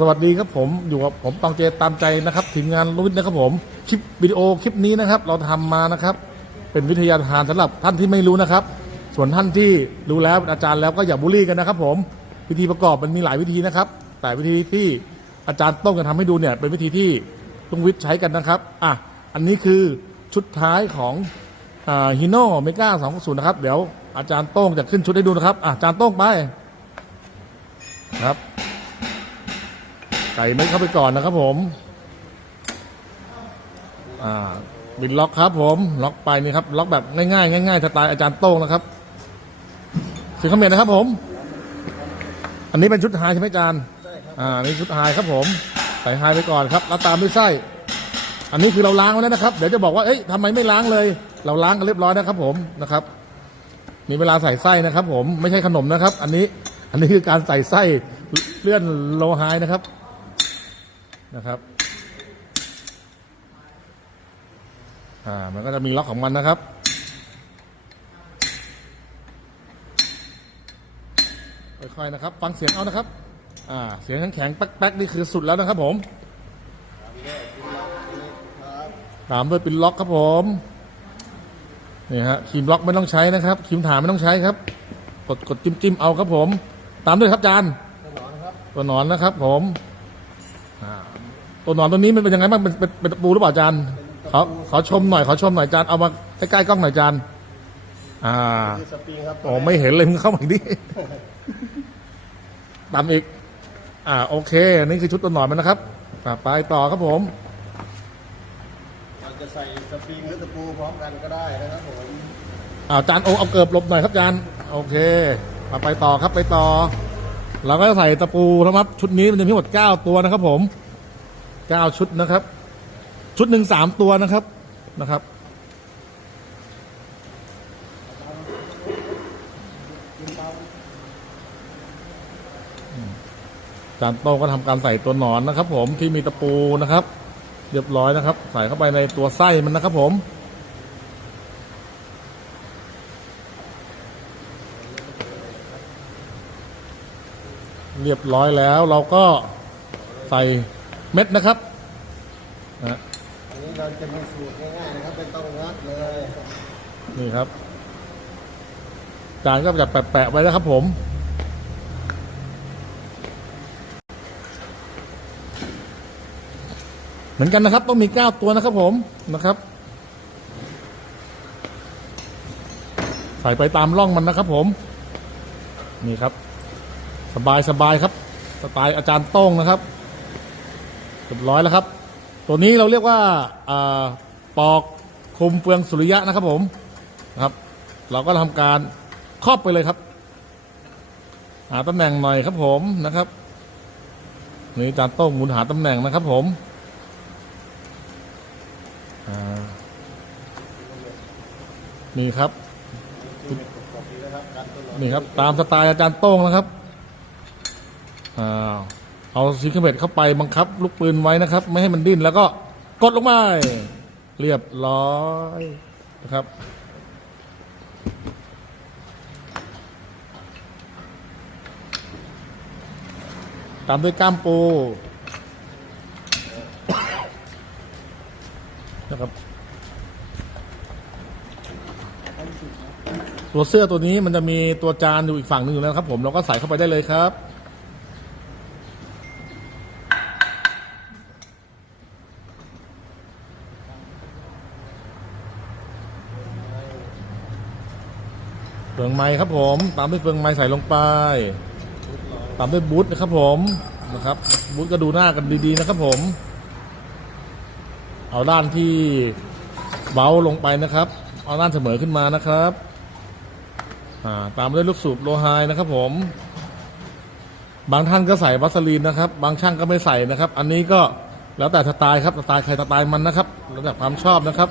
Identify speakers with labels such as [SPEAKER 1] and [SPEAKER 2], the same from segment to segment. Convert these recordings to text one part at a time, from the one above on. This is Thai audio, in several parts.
[SPEAKER 1] สวัสดีครับผมอยู่กับผมตองเจตามใจนะครับทีมงานลุวิทนะครับผมคลิปวิดีโอคลิปนี้นะครับ เราทำมานะครับ เป็นวิทยาทานสำหรับท่านที่ไม่รู้นะครับ ส่วนท่านที่รู้แล้วอาจารย์แล้วก็อย่าบูลลี่กันนะครับ ผมวิธีประกอบมันมีหลายวิธีนะครับ แต่วิธีที่อาจารย์ต้องกันทำให้ดูเนี่ย เป็นวิธีที่ลุงวิทย์ใช้กันนะครับอะอันนี้คือชุดท้ายของฮิโน่เมกาสองศูนย์นะครับเดี๋ยวอาจารย์โต้งจะขึ้นชุดให้ดูนะครับอาจารย์โต้งไปครับ ไก่ไม่เข้าไปก่อนนะครับผมอ่าบินล็อกครับผมล็อกไปนี่ครับล็อกแบบง่ายๆง่ายๆสไตล์อาจารย์โต้งนะครับสีขมิ้นนะครับผม อันนี้เป็นชุดไฮใช่ไหมอาจารย์อ่านี่ชุดไฮครับผมใส่ไฮไปก่อนครับ แล้วตามด้วยไส้อันนี้คือเราล้างไว้แล้วนะครับ เดี๋ยวจะบอกว่าเอ้ยทำไมไม่ล้างเลย เราล้างกันเรียบร้อยนะครับผมนะครับ มีเวลาใส่ไส้นะครับ ผมไม่ใช่ขนมนะครับ อันนี้อันนี้คือการใส่ไส้เลื่อนโลไฮนะครับ นะครับอ่ามันก็จะมีล็อกของมันนะครับค่อยๆนะครับ ฟังเสียงเอานะครับอ่าเสียงแข็งๆแป๊กๆนี่คือสุดแล้วนะครับผมตามด้วยปินล็อกครับผมนี่ฮะครีมล็อกไม่ต้องใช้นะครับครีมฐานไม่ต้องใช้ครับ กดกดจิ้มจิ้มๆเอาครับผม ตามด้วยครับจานตัวหนอนนะครับผมอ่า ตัวหนอนตัวนี้มันเป็นยังไงบ้างเป็นเป็นเป็นตะปูหรือเปล่าจานขอขอชมหน่อยขอชมหน่อยจานเอามาใกล้ๆกล้องหน่อยจานอ่า
[SPEAKER 2] สปริงครับ
[SPEAKER 1] โอ้ไม่เห็นเลยมึงเข้ามาอีกดิตามอีก อ่า โอเคอันนี่คือชุดตัวหนอนมันนะครับอ่าไปต่อครับผม
[SPEAKER 2] เราจะใส่สปริงหรือตะปูพร้อมกันก็ได้นะครับผม
[SPEAKER 1] อ่าจานโอเอาเกิบหลบหน่อยครับจานโอเคมาไปต่อครับไปต่อ เราก็จะใส่ตะปูนะครับ ชุดนี้มันจะมีทั้งหมดเก้าตัวนะครับผม เก้าชุดนะครับ ชุดหนึ่งสามตัวนะครับนะครับ จานโต้ก็ทำการใส่ตัวหนอนนะครับ ผมที่มีตะปูนะครับ เรียบร้อยนะครับ ใส่เข้าไปในตัวไส้มันนะครับ ผมเรียบร้อยแล้วเราก็ใส่ เม็ดนะครับนะ
[SPEAKER 2] อันนี้เราจะมีสูตรง่ายๆนะครับไม่ต้องงัดเลย
[SPEAKER 1] นี่ครับ จานก็จะแปะๆไว้นะครับผมเหมือนกันนะครับ ต้องมีเก้าตัวนะครับผมนะครับ ใส่ไปตามร่องมันนะครับผม นี่ครับ สบายสบายครับ สไตล์อาจารย์โต้งนะครับ เรียบร้อยแล้วครับ ตัวนี้เราเรียกว่าปอกคลุมเฟืองสุริยะนะครับผมนะครับ เราก็ทำการครอบไปเลยครับ หาตำแหน่งหน่อยครับผมนะครับนี่อาจารย์โต้งหมุนหาตำแหน่งนะครับผมนี่ครับนี่ครับ ตามสไตล์อาจารย์โต้งนะครับอ่า เอาซีเคเมตเข้าไปบังคับ ลูกปืนไว้นะครับ ไม่ให้มันดิ้นแล้วก็กดลงไปเรียบร้อยนะครับ ตามด้วยก้ามปูนะครับตัวเสื้อตัวนี้มันจะมีตัวจานอยู่อีกฝั่งหนึ่งอยู่แล้วครับ ผมเราก็ใส่เข้าไปได้เลยครับ เฟืองไม้ครับผมตามด้วยเฟืองไม้ใส่ลงไปตามด้วยบูทนะครับผมนะครับบูทก็ดูหน้ากันดีๆนะครับผม เอาด้านที่เบาลงไปนะครับ เอาด้านเสมอขึ้นมานะครับอ่าตามด้วยลูกสูบโลไฮนะครับผม บางท่านก็ใส่วัสลีนนะครับ บางช่างก็ไม่ใส่นะครับ อันนี้ก็แล้วแต่สไตล์ครับสไตล์ใครสไตล์มันนะครับแล้วแต่ความชอบนะครับ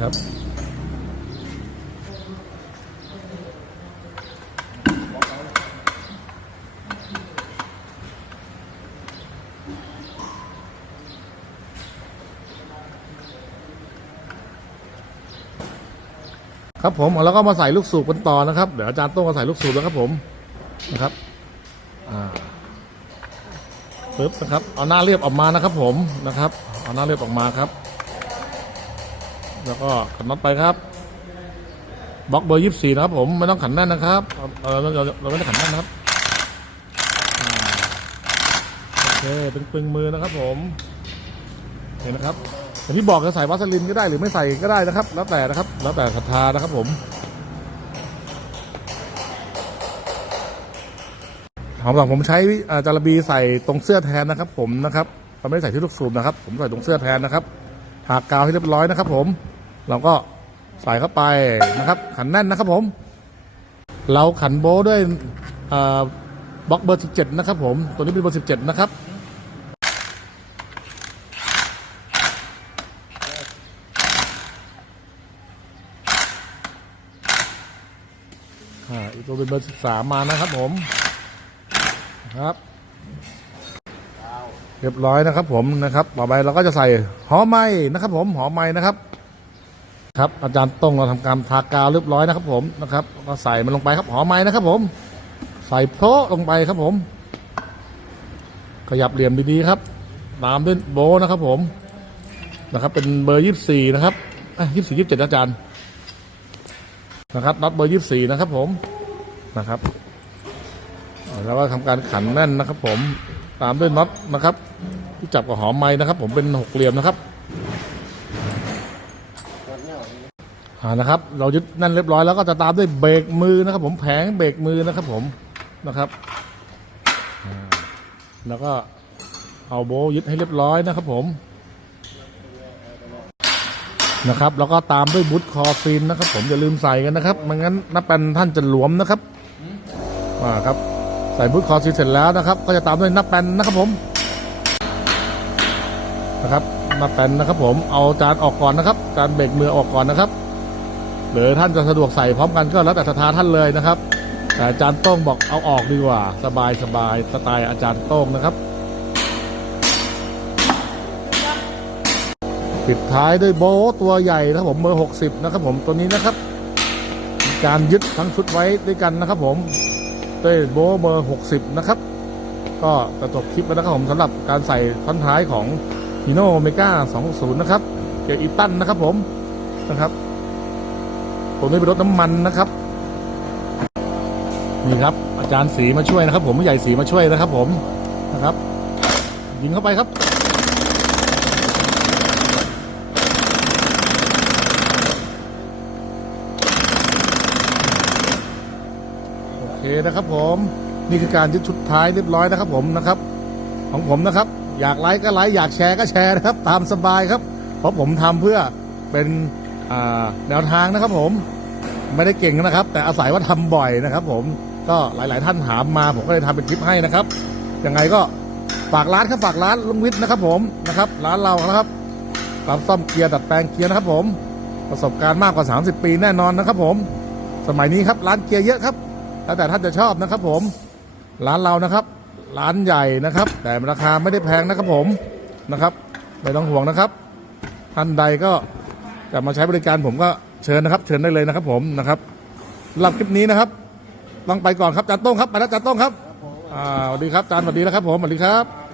[SPEAKER 1] ครับ ครับผมแล้วก็มาใส่ลูกสูบกันต่อนะครับ เดี๋ยวอาจารย์ต้องมาใส่ลูกสูบแล้วครับผมนะครับอ่าปึ๊บนะครับ เอาหน้าเรียบออกมานะครับผมนะครับ เอาหน้าเรียบออกมาครับ แล้วก็ขันน็อตไปครับบล็อกเบอร์ยี่สิบสี่นะครับผมไม่ต้องขันแน่นนะครับเราเราเราไม่ได้ขันแน่นนะครับโอเคเป็นปึงมือนะครับ ผม เห็นนะครับอย่างที่บอกจะใส่วัสลินก็ได้หรือไม่ใส่ก็ได้นะครับ แล้วแต่นะครับ แล้วแต่ศรัทธานะครับผมของหลังผมใช้จารบีใส่ตรงเสื้อแทนนะครับ ผมนะครับเราไม่ได้ใส่ที่ลูกสูบนะครับ ผมใส่ตรงเสื้อแทนนะครับทากาวให้เรียบร้อยนะครับ ผม เราก็ใส่เข้าไปนะครับ ขันแน่นนะครับผม เราขันโบด้วยบล็อกเบอร์ 17 นะครับผม ตัวนี้เป็นเบอร์ 17 นะครับอีกตัวเป็นเบอร์สิบสามานะครับผมครับ เรียบร้อยนะครับผมนะครับ ต่อไปเราก็จะใส่หอมไม้นะครับผมหอมไม้นะครับ ครับอาจารย์ต้องเราทำการทากาวเรียบร้อยนะครับ ผมนะครับก็ใส่มันลงไปครับหอมไม้นะครับ ผม ใส่โพะลงไปครับผม ขยับเหลี่ยมดีๆครับ ตามด้วยโบว์นะครับ ผมนะครับ เป็นเบอร์ยี่สิบสี่นะครับยี่สิบสี่ยี่สิบเจ็ดอาจารย์นะครับน็อตเบอร์ยี่สี่นะครับ ผมนะครับแล้วก็ทำการขันแน่นนะครับ ผมตามด้วยน็อตนะครับ ที่จับกับหอมไม้นะครับ ผมเป็นหกเหลี่ยมนะครับ อ่านะครับ เรายึดแน่นเรียบร้อยแล้วก็จะตามด้วยเบรกมือนะครับ ผมแผงเบรกมือนะครับ ผมนะครับอ่าแล้วก็เอาโบว์ยึดให้เรียบร้อยนะครับ ผมนะครับ แล้วก็ตามด้วยบุตคอฟินนะครับ ผมอย่าลืมใส่กันนะครับไม่งั้นนับเป็นท่านจะหลวมนะครับอ่าครับ ใส่บุตคอฟินเสร็จแล้วนะครับ ก็จะตามด้วยนับแปนนะครับผมนะครับนับแปนนะครับ ผมเอาจานออกก่อนนะครับ จานเบรกมือออกก่อนนะครับ หรือท่านจะสะดวกใส่พร้อมกันก็แล้วแต่ศรัทธาท่านเลยนะครับแต่อาจารย์โต้งบอกเอาออกดีกว่า สบายสบายสไตล์อาจารย์โต้งนะครับ ปิดท้ายด้วยโบตัวใหญ่นะครับผมเบอร์60นะครับผมตัวนี้นะครับ การยึดทั้งชุดไว้ด้วยกันนะครับ ผมด้วยโบเบอร์60นะครับก็จะจบคลิปแล้วนะครับผมสำหรับการใส่ท่อนท้ายของฮีโน่เมก้า260นะครับ เกียร์อีตันนะครับผมนะครับ ตัวนี้เป็นรถน้ำมันนะครับนี่ครับ อาจารย์สีมาช่วยนะครับ ผมผู้ใหญ่สีมาช่วยนะครับ ผมนะครับ ยิงเข้าไปครับโอเคนะครับผมนี่คือการยึดชุดท้ายเรียบร้อยนะครับ ผมนะครับ ของผมนะครับ อยากไลค์ก็ไลค์อยากแชร์ก็แชร์นะครับ ตามสบายครับ เพราะผมทำเพื่อเป็น แนวทางนะครับผมไม่ได้เก่งนะครับ แต่อาศัยว่าทำบ่อยนะครับ ผมก็หลาย ๆ ท่านถามมาผมก็เลยทำเป็นคลิปให้นะครับยังไงก็ฝากร้านครับฝากร้านลุงวิทย์นะครับ ผมนะครับ ร้านเรานะครับรับซ่อมเกียร์ดัดแปลงเกียร์นะครับผมประสบการณ์มากกว่า 30 ปีแน่นอนนะครับ ผม สมัยนี้ครับร้านเกียร์เยอะครับ แล้วแต่ท่านจะชอบนะครับ ผมร้านเรานะครับ ร้านใหญ่นะครับ แต่ราคาไม่ได้แพงนะครับผมนะครับไม่ต้องห่วงนะครับท่านใดก็ จะมาใช้บริการผมก็เชิญนะครับ เชิญได้เลยนะครับ ผมนะครับสำหรับคลิปนี้นะครับต้องไปก่อนครับจานโต้งครับไปแล้วจานโต้งครับอ่าสวัสดีครับจานสวัสดีแล้วครับผมสวัสดีครับ